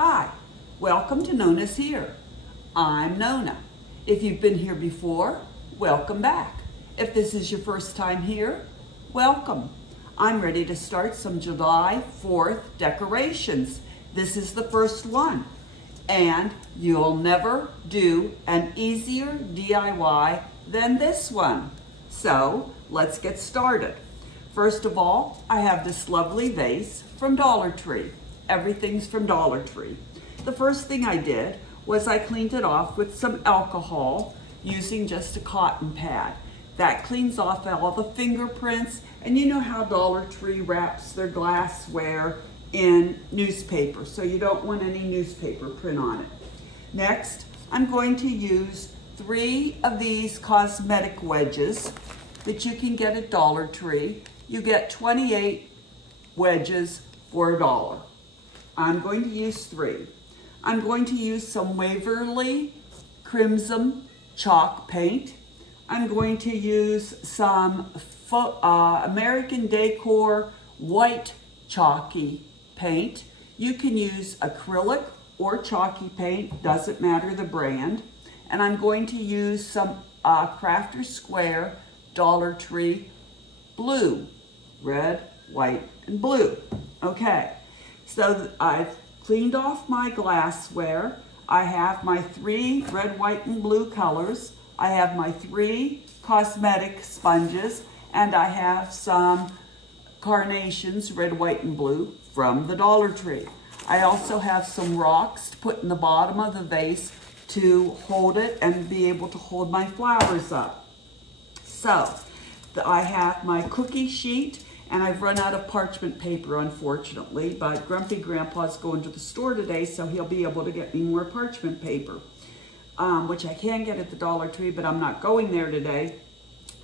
Hi, welcome to Nonnashere. I'm Nonna. If you've been here before, welcome back. If this is your first time here, welcome. I'm ready to start some July 4th decorations. This is the first one, and you'll never do an easier DIY than this one. So let's get started. First of all, I have this lovely vase from Dollar Tree. Everything's from Dollar Tree. The first thing I did was I cleaned it off with some alcohol using just a cotton pad. That cleans off all the fingerprints, and you know how Dollar Tree wraps their glassware in newspaper, so you don't want any newspaper print on it. Next, I'm going to use 3 of these cosmetic wedges that you can get at Dollar Tree. You get 28 wedges for $1. I'm going to use 3. I'm going to use some Waverly Crimson chalk paint. I'm going to use some American Decor white chalky paint. You can use acrylic or chalky paint, doesn't matter the brand. And I'm going to use some Crafter Square Dollar Tree blue, red, white, and blue. Okay. So I've cleaned off my glassware. I have my 3 red, white, and blue colors. I have my 3 cosmetic sponges, and I have some carnations, red, white, and blue, from the Dollar Tree. I also have some rocks to put in the bottom of the vase to hold it and be able to hold my flowers up. So I have my cookie sheet, and I've run out of parchment paper, unfortunately, but Grumpy Grandpa's going to the store today, so he'll be able to get me more parchment paper, which I can get at the Dollar Tree, but I'm not going there today,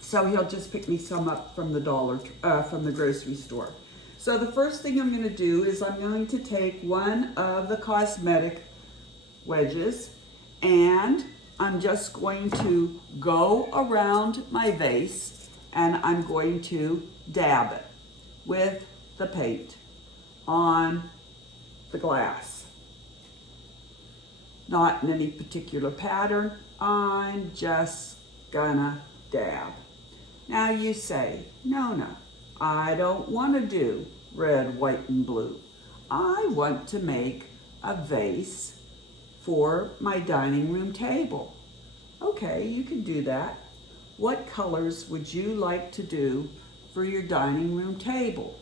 so he'll just pick me some up from the from the grocery store. So the first thing I'm going to do is I'm going to take one of the cosmetic wedges, and I'm just going to go around my vase, and I'm going to dab it with the paint on the glass. Not in any particular pattern, I'm just gonna dab. Now you say, no, I don't want to do red, white, and blue. I want to make a vase for my dining room table. Okay, you can do that. What colors would you like to do for your dining room table?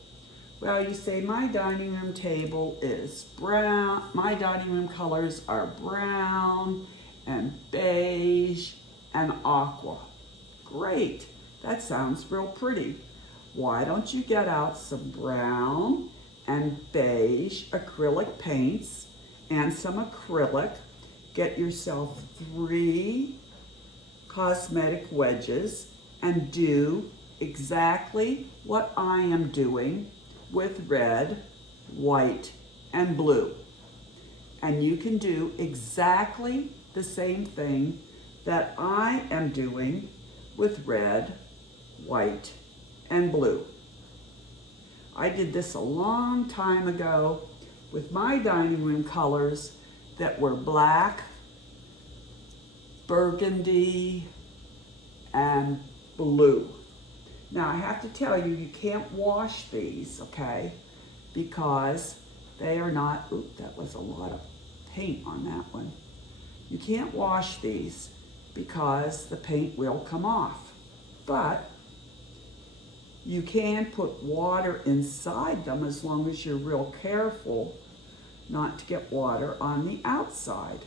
Well, you say my dining room table is brown. My dining room colors are brown and beige and aqua. Great, that sounds real pretty. Why don't you get out some brown and beige acrylic paints and some acrylic. Get yourself 3 cosmetic wedges and do exactly what I am doing with red, white, and blue. And you can do exactly the same thing that I am doing with red, white, and blue. I did this a long time ago with my dining room colors that were black, burgundy, and blue. Now I have to tell you, you can't wash these, okay? Because they are not, oop, that was a lot of paint on that one. You can't wash these because the paint will come off. But you can put water inside them as long as you're real careful not to get water on the outside.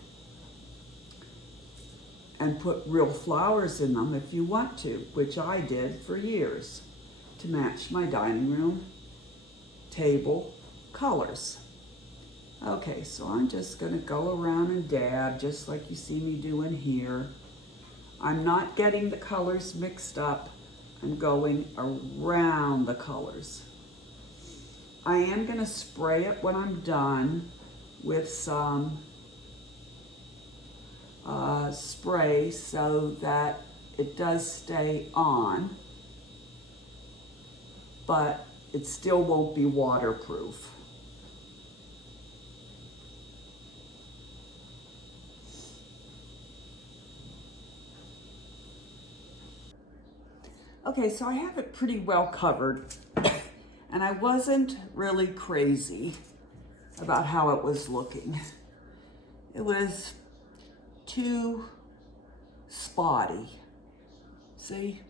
And put real flowers in them if you want to, which I did for years to match my dining room table colors. Okay, so I'm just gonna go around and dab just like you see me doing here. I'm not getting the colors mixed up. I'm going around the colors. I am gonna spray it when I'm done with some spray so that it does stay on, but it still won't be waterproof. Okay, so I have it pretty well covered, and I wasn't really crazy about how it was looking. It was too spotty. See,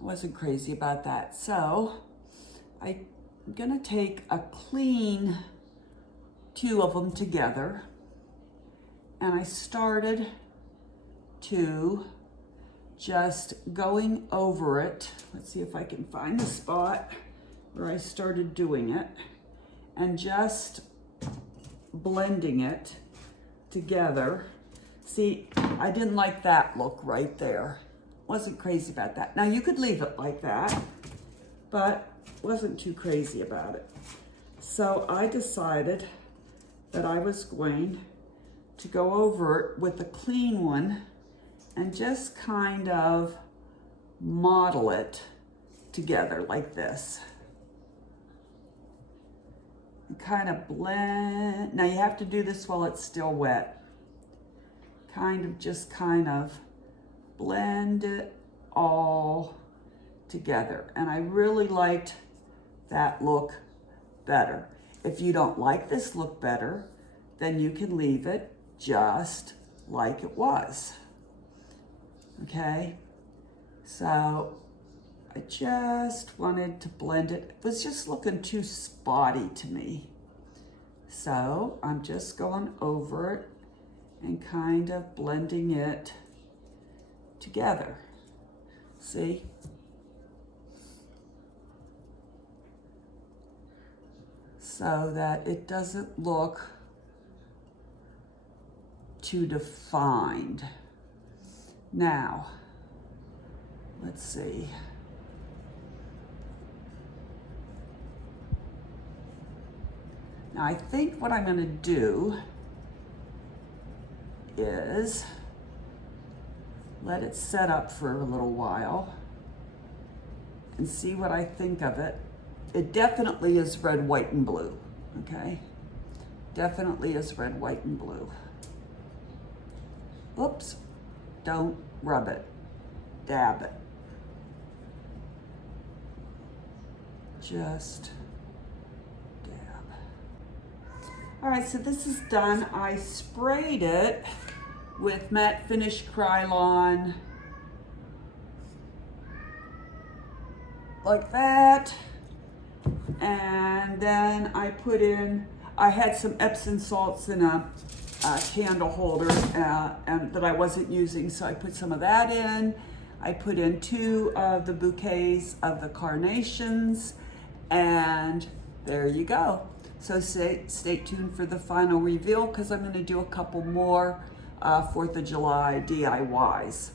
I wasn't crazy about that. So I'm gonna take a clean 2 of them together, and I started to just going over it. Let's see if I can find the spot where I started doing it, and just blending it together. See, I didn't like that look right there. Wasn't crazy about that. Now you could leave it like that, but wasn't too crazy about it. So I decided that I was going to go over it with a clean one and just kind of model it together like this. And kind of blend. Now you have to do this while it's still wet. Just kind of blend it all together. And I really liked that look better. If you don't like this look better, then you can leave it just like it was. Okay, so I just wanted to blend it. It was just looking too spotty to me. So I'm just going over it and kind of blending it together. See? So that it doesn't look too defined. Now, let's see. Now I think what I'm going to do is let it set up for a little while and see what I think of it. It definitely is red, white, and blue, okay? Definitely is red, white, and blue. Oops, don't rub it, dab it. Just dab. All right, so this is done. I sprayed it with matte finish Krylon like that. And then I put in, I had some Epsom salts in a candle holder and that I wasn't using, so I put some of that in. I put in 2 of the bouquets of the carnations, and there you go. So stay tuned for the final reveal, because I'm going to do a couple more 4th of July DIYs.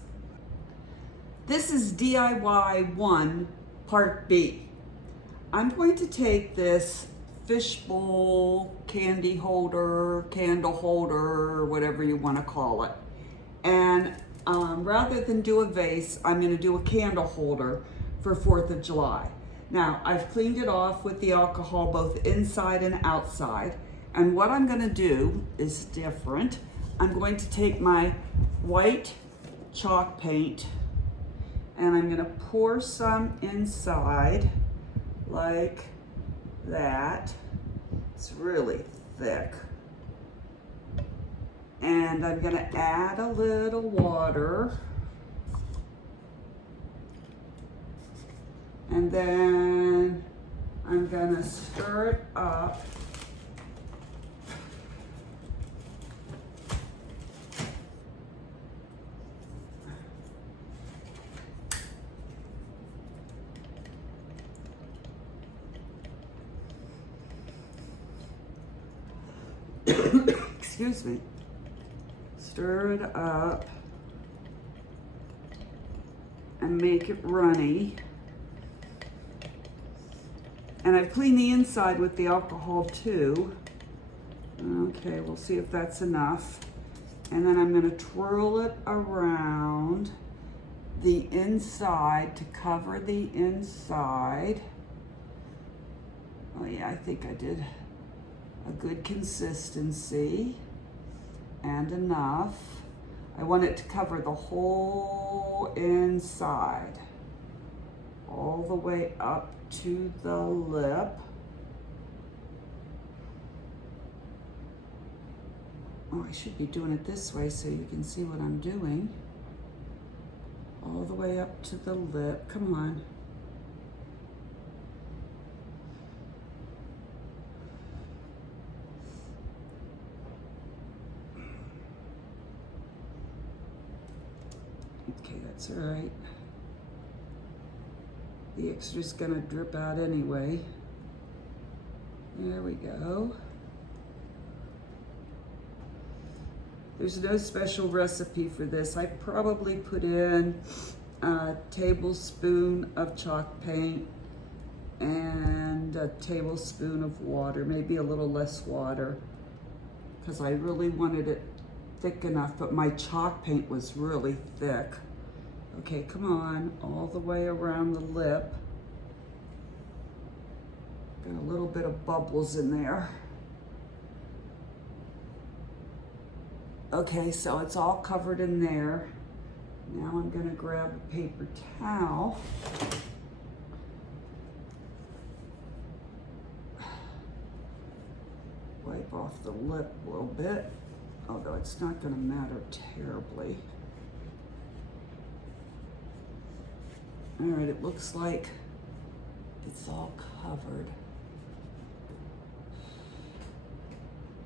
This is DIY 1 part B. I'm going to take this fishbowl, candy holder, candle holder, whatever you want to call it, and rather than do a vase, I'm going to do a candle holder for 4th of July. Now, I've cleaned it off with the alcohol both inside and outside, and what I'm going to do is different. I'm going to take my white chalk paint and I'm going to pour some inside like that. It's really thick. And I'm going to add a little water. And then I'm going to stir it up. Excuse me. Stir it up and make it runny. And I've cleaned the inside with the alcohol too. Okay, we'll see if that's enough. And then I'm going to twirl it around the inside to cover the inside. Oh yeah, I think I did a good consistency and enough. I want it to cover the whole inside. all the way up to the lip. Oh, I should be doing it this way so you can see what I'm doing. All the way up to the lip. Come on. Okay, that's all right. The extra's gonna drip out anyway. There we go. There's no special recipe for this. I probably put in a tablespoon of chalk paint and a tablespoon of water, maybe a little less water, because I really wanted it thick enough, but my chalk paint was really thick. Okay, come on, all the way around the lip. Got a little bit of bubbles in there. Okay, so it's all covered in there. Now I'm gonna grab a paper towel. Wipe off the lip a little bit, although it's not gonna matter terribly. All right, it looks like it's all covered.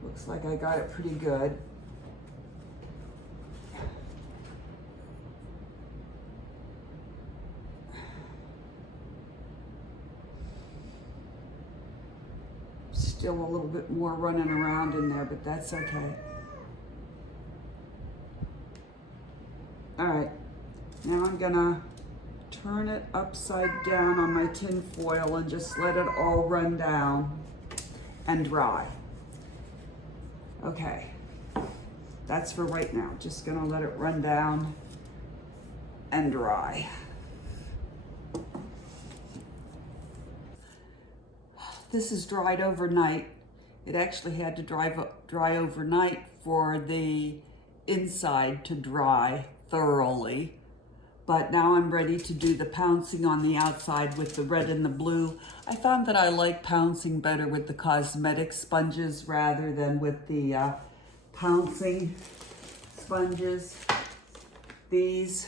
Looks like I got it pretty good. Still a little bit more running around in there, but that's okay. All right, now I'm gonna turn it upside down on my tin foil and just let it all run down and dry. Okay, that's for right now. Just gonna let it run down and dry. This is dried overnight. It actually had to dry overnight for the inside to dry thoroughly. But now I'm ready to do the pouncing on the outside with the red and the blue. I found that I like pouncing better with the cosmetic sponges rather than with the pouncing sponges. These,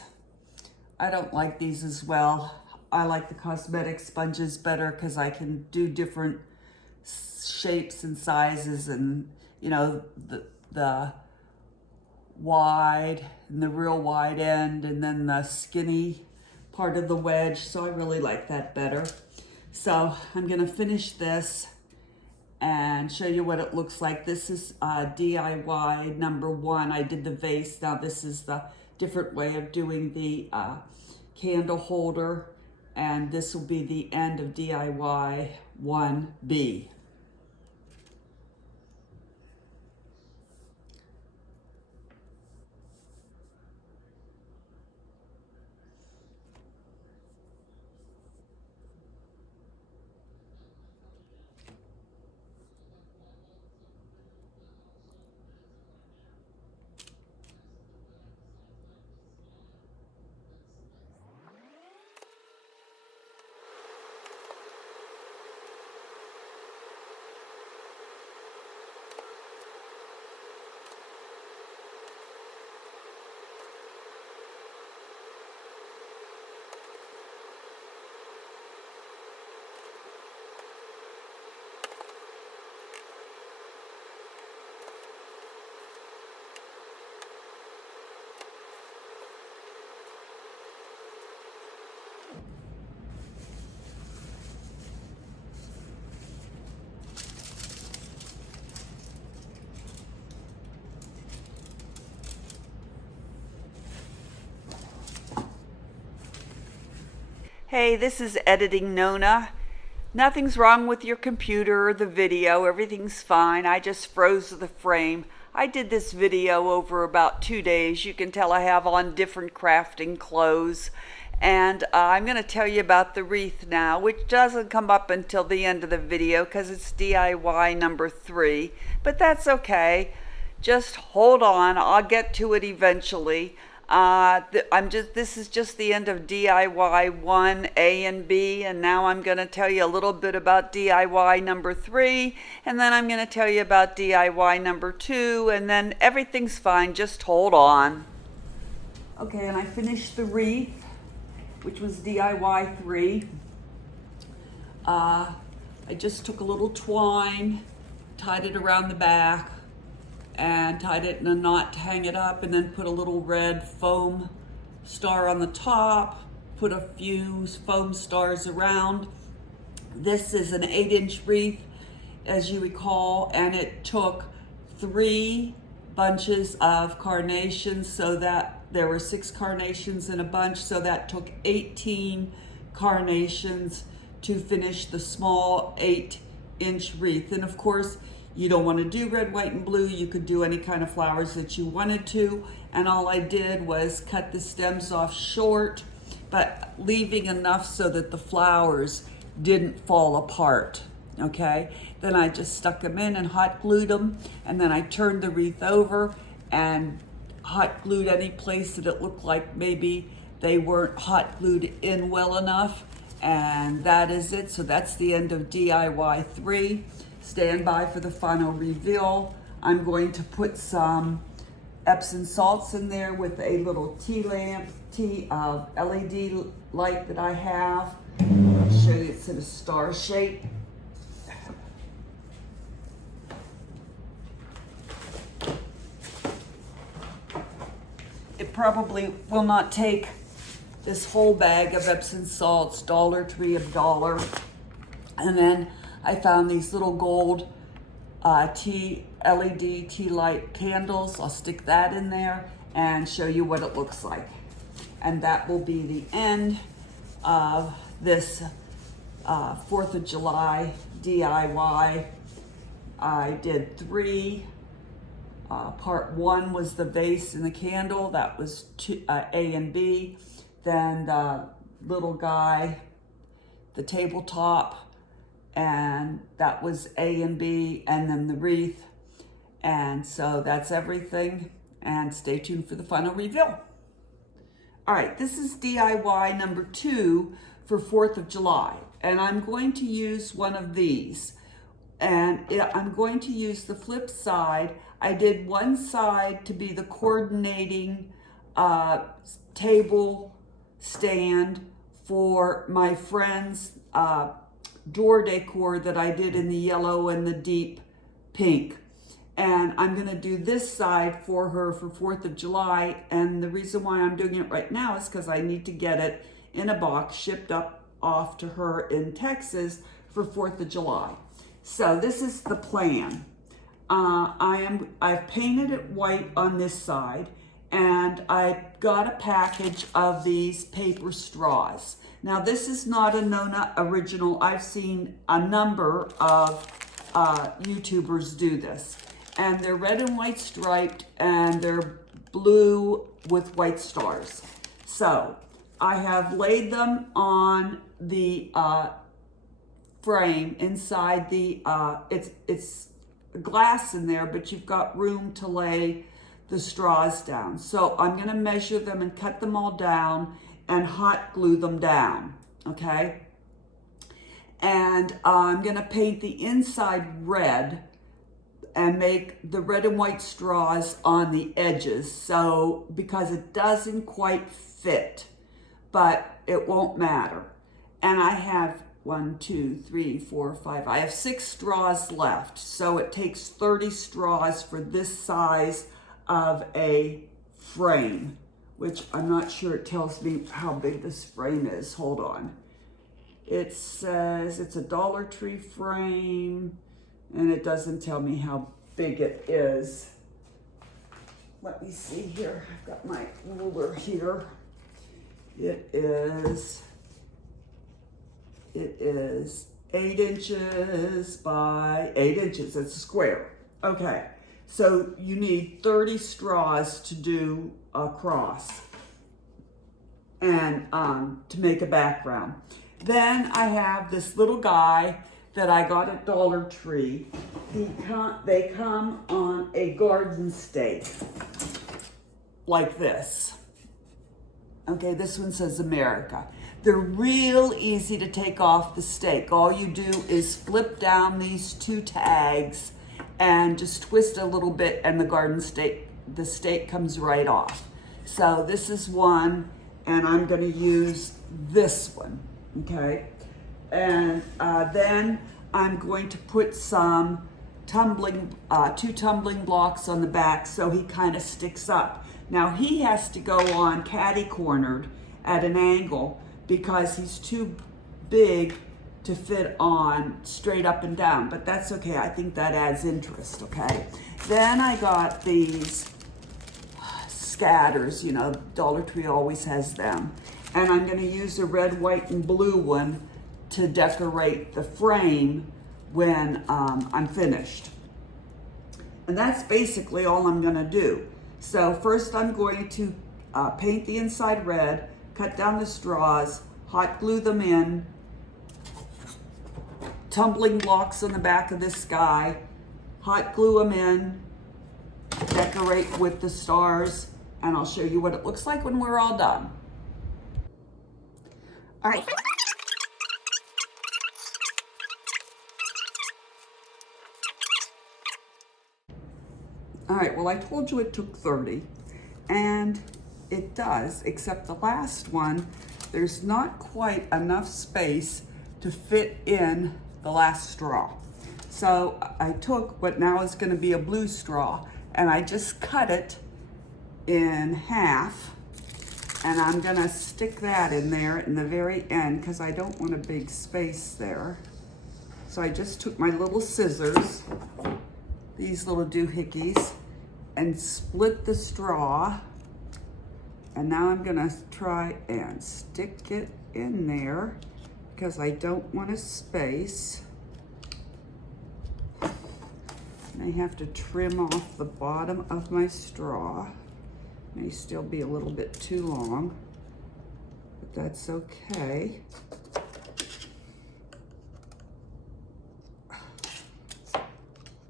I don't like these as well. I like the cosmetic sponges better because I can do different shapes and sizes, and you know, the wide and the real wide end, and then the skinny part of the wedge. So I really like that better. So I'm gonna finish this and show you what it looks like. This is DIY number 1. I did the vase. Now this is the different way of doing the candle holder, and this will be the end of DIY 1B. Hey, this is Editing Nonna. Nothing's wrong with your computer or the video. Everything's fine. I just froze the frame. I did this video over about 2 days. You can tell I have on different crafting clothes. And I'm going to tell you about the wreath now, which doesn't come up until the end of the video because it's DIY number 3. But that's okay. Just hold on. I'll get to it eventually. This is just the end of DIY 1, A and B, and now I'm going to tell you a little bit about DIY number 3, and then I'm going to tell you about DIY number 2, and then everything's fine, just hold on. Okay, and I finished the wreath, which was DIY 3. I just took a little twine, tied it around the back, and tied it in a knot to hang it up, and then put a little red foam star on the top, put a few foam stars around. This is an 8-inch wreath, as you recall, and it took 3 bunches of carnations, so that there were 6 carnations in a bunch, so that took 18 carnations to finish the small 8-inch wreath. And of course, you don't want to do red, white, and blue. You could do any kind of flowers that you wanted to. And all I did was cut the stems off short, but leaving enough so that the flowers didn't fall apart, okay? Then I just stuck them in and hot glued them. And then I turned the wreath over and hot glued any place that it looked like maybe they weren't hot glued in well enough. And that is it. So that's the end of DIY 3. Stand by for the final reveal. I'm going to put some Epsom salts in there with a little LED light that I have. I'll show you, it's in a star shape. It probably will not take this whole bag of Epsom salts, Dollar Tree of $1. And then I found these little gold LED tea light candles. I'll stick that in there and show you what it looks like. And that will be the end of this 4th of July DIY. I did 3. Part 1 was the vase and the candle. That was A and B. Then the little guy, the tabletop, and that was A and B, and then the wreath. And so that's everything, and stay tuned for the final reveal. All right, this is DIY number 2 for 4th of July, and I'm going to use one of these, and I'm going to use the flip side. I did one side to be the coordinating table stand for my friend's door decor that I did in the yellow and the deep pink. And I'm gonna do this side for her for 4th of July. And the reason why I'm doing it right now is because I need to get it in a box shipped off to her in Texas for 4th of July. So this is the plan. I've painted it white on this side, and I got a package of these paper straws. Now this is not a Nonna original. I've seen a number of YouTubers do this, and they're red and white striped, and they're blue with white stars. So I have laid them on the frame inside the, it's glass in there, but you've got room to lay the straws down. So I'm gonna measure them and cut them all down and hot glue them down, okay? And I'm gonna paint the inside red and make the red and white straws on the edges. So, because it doesn't quite fit, but it won't matter. And I have 1, 2, 3, 4, 5. I have 6 straws left. So it takes 30 straws for this size of a frame, which I'm not sure it tells me how big this frame is. Hold on. It says it's a Dollar Tree frame, and it doesn't tell me how big it is. Let me see here. I've got my ruler here. It is 8 inches by 8 inches. It's a square. Okay, so you need 30 straws to do a cross and to make a background. Then I have this little guy that I got at Dollar Tree. They come on a garden stake like this, Okay, this one says America. They're real easy to take off the stake. All you do is flip down these two tags and just twist a little bit and the stake comes right off. So this is one, and I'm gonna use this one, okay? And then I'm going to put some two tumbling blocks on the back so he kind of sticks up. Now he has to go on catty-cornered at an angle because he's too big to fit on straight up and down, but that's okay. I think that adds interest, okay? Then I got these scatters, you know, Dollar Tree always has them. And I'm gonna use a red, white, and blue one to decorate the frame when I'm finished. And that's basically all I'm gonna do. So first I'm going to paint the inside red, cut down the straws, hot glue them in, tumbling blocks on the back of this guy, hot glue them in, decorate with the stars, and I'll show you what it looks like when we're all done. All right. All right, well, I told you it took 30, and it does, except the last one, there's not quite enough space to fit in the last straw. So I took what now is gonna be a blue straw, and I just cut it in half, and I'm gonna stick that in there in the very end because I don't want a big space there. So I just took my little scissors, these little doohickeys, and split the straw. And now I'm gonna try and stick it in there because I don't want a space. And I have to trim off the bottom of my straw. May still be a little bit too long, but that's okay.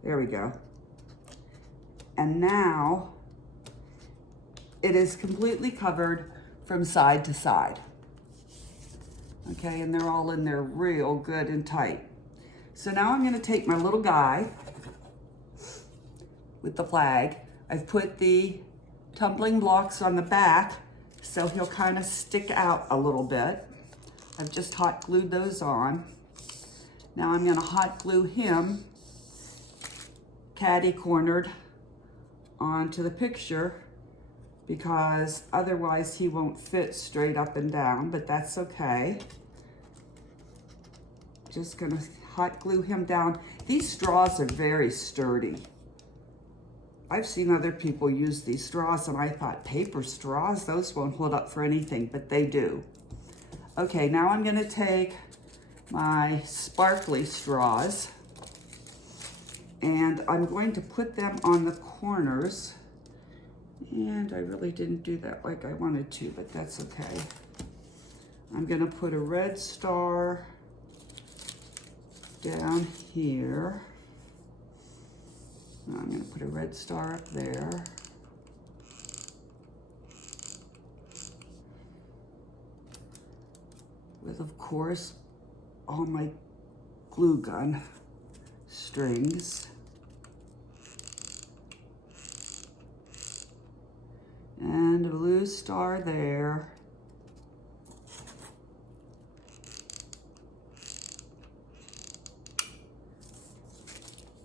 There we go. And now it is completely covered from side to side. Okay, and they're all in there real good and tight. So now I'm gonna take my little guy with the flag. I've put the tumbling blocks on the back so he'll kind of stick out a little bit. I've just hot glued those on. Now I'm gonna hot glue him catty-cornered onto the picture because otherwise he won't fit straight up and down, but that's okay. Just gonna hot glue him down. These straws are very sturdy. I've seen other people use these straws and I thought, paper straws, those won't hold up for anything, but they do. Okay, now I'm gonna take my sparkly straws and I'm going to put them on the corners. And I really didn't do that like I wanted to, but that's okay. I'm gonna put a red star down here. I'm gonna put a red star up there. With, of course, all my glue gun strings. And a blue star there.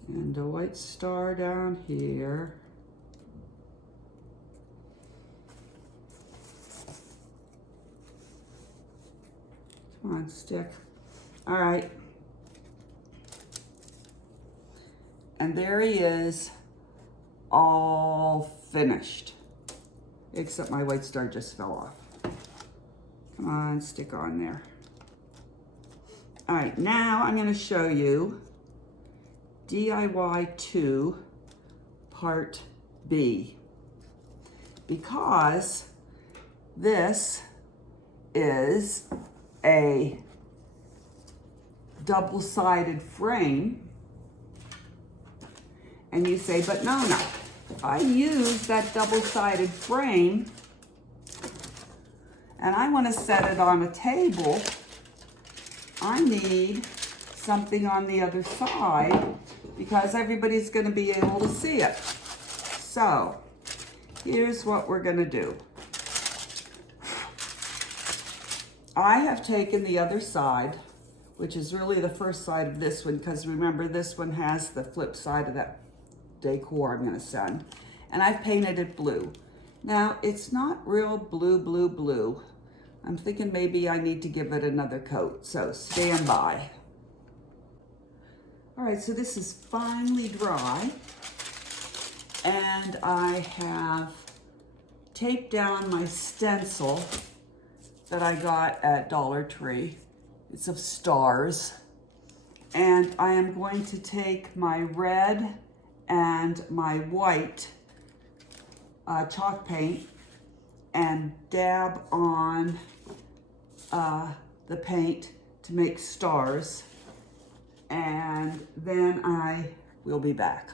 And a white star down here. Come on, stick. All right. And there he is, all finished. Except my white star just fell off. Come on, stick on there. All right, now I'm gonna show you DIY 2 Part B. Because this is a double-sided frame. And you say, but no, I used that double-sided frame and I want to set it on a table, I need something on the other side because everybody's going to be able to see it. So here's what we're going to do. I have taken the other side, which is really the first side of this one, because remember this one has the flip side of that decor I'm going to send, and I've painted it blue. Now it's not real blue. I'm thinking maybe I need to give it another coat, so stand by. All right, so this is finely dry, and I have taped down my stencil that I got at Dollar Tree. It's of stars. And I am going to take my red and my white chalk paint and dab on the paint to make stars. And then I will be back.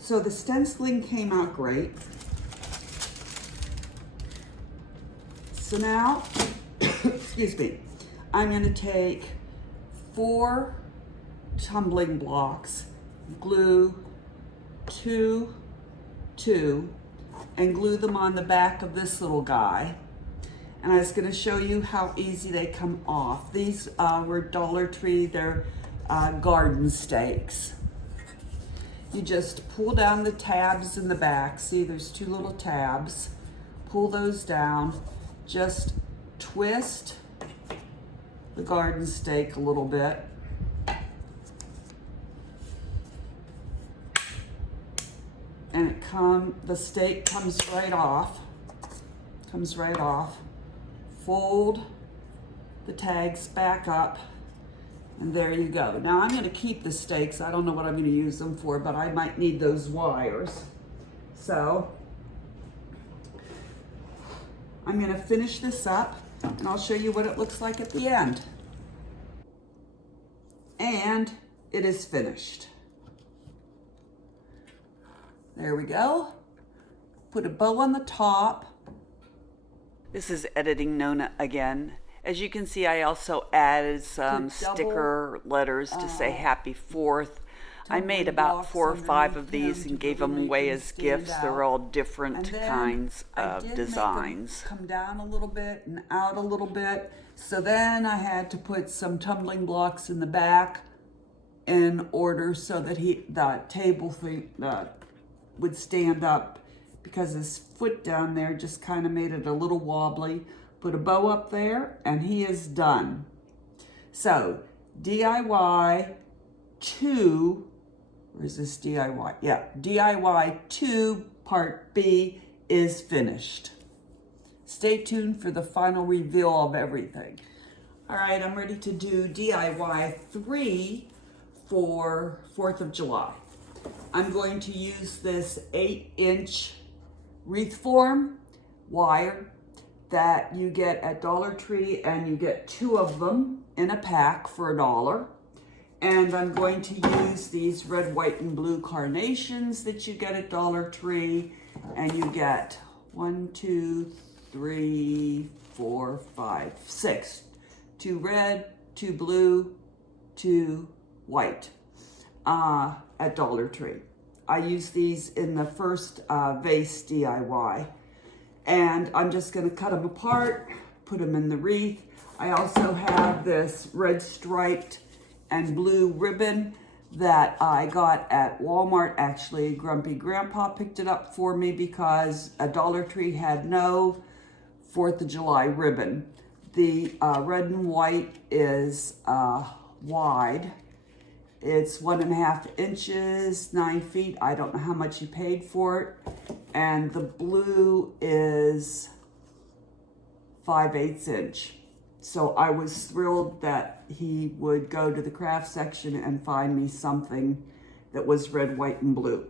So the stenciling came out great. So now, excuse me, I'm going to take 4 tumbling blocks, glue 2, and glue them on the back of this little guy. And I was going to show you how easy they come off. These were Dollar Tree, they're garden stakes. You just pull down the tabs in the back. See, there's 2 little tabs. Pull those down. Just twist the garden stake a little bit. And the stake comes right off. Fold the tags back up, and there you go. Now I'm going to keep the stakes. I don't know what I'm going to use them for, but I might need those wires. So I'm going to finish this up, and I'll show you what it looks like at the end. And it is finished. There we go. Put a bow on the top. This is editing Nonna again. As you can see, I also added some sticker letters to say Happy 4th. I made about 4 or 5 of these and gave them away as gifts. They're all different kinds of designs. Come down a little bit and out a little bit. So then I had to put some tumbling blocks in the back in order so that the table thing would stand up, because his foot down there just kind of made it a little wobbly. Put a bow up there, and he is done. So DIY 2, or is this DIY? Yeah, DIY 2 Part B is finished. Stay tuned for the final reveal of everything. All right, I'm ready to do DIY 3 for 4th of July. I'm going to use this 8-inch wreath form wire that you get at Dollar Tree, and you get 2 of them in a pack for $1. And I'm going to use these red, white, and blue carnations that you get at Dollar Tree, and you get 1, 2, 3, 4, 5, 6. 2 red, 2 blue, 2 white at Dollar Tree. I use these in the first vase DIY. And I'm just going to cut them apart, put them in the wreath. I also have this red striped and blue ribbon that I got at Walmart. Actually, Grumpy Grandpa picked it up for me because a Dollar Tree had no 4th of July ribbon. The red and white is wide. It's 1.5 inches, 9 feet. I don't know how much he paid for it. And the blue is 5/8 inch. So I was thrilled that he would go to the craft section and find me something that was red, white, and blue.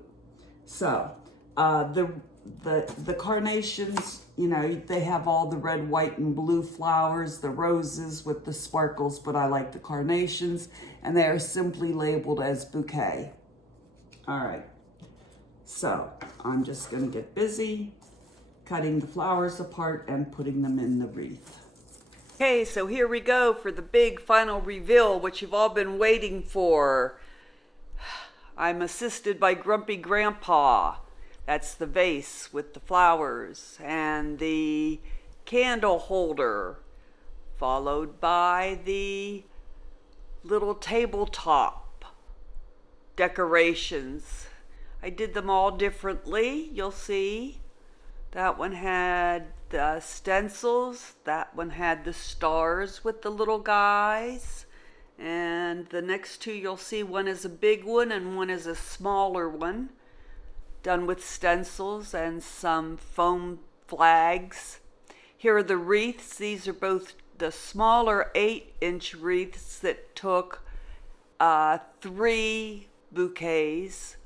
So the carnations, you know, they have all the red, white, and blue flowers, the roses with the sparkles, but I like the carnations, and they are simply labeled as bouquet. All right, so I'm just gonna get busy cutting the flowers apart and putting them in the wreath. Okay, so here we go for the big final reveal, which you've all been waiting for. I'm assisted by Grumpy Grandpa. That's the vase with the flowers and the candle holder, followed by the little tabletop decorations. I did them all differently, you'll see. That one had the stencils, that one had the stars with the little guys, and the next two you'll see, one is a big one and one is a smaller one, done with stencils and some foam flags. Here are the wreaths. These are both the smaller 8-inch wreaths that took 3 bouquets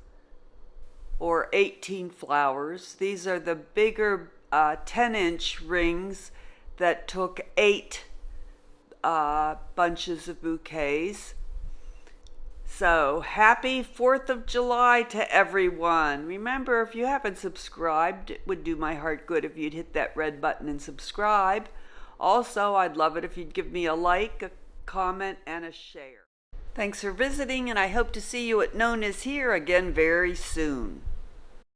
or 18 flowers. These are the bigger 10-inch rings that took 8 bunches of bouquets. So happy 4th of July to everyone. Remember, if you haven't subscribed, it would do my heart good if you'd hit that red button and subscribe. Also, I'd love it if you'd give me a like, a comment, and a share. Thanks for visiting, and I hope to see you at Nonnashere again very soon.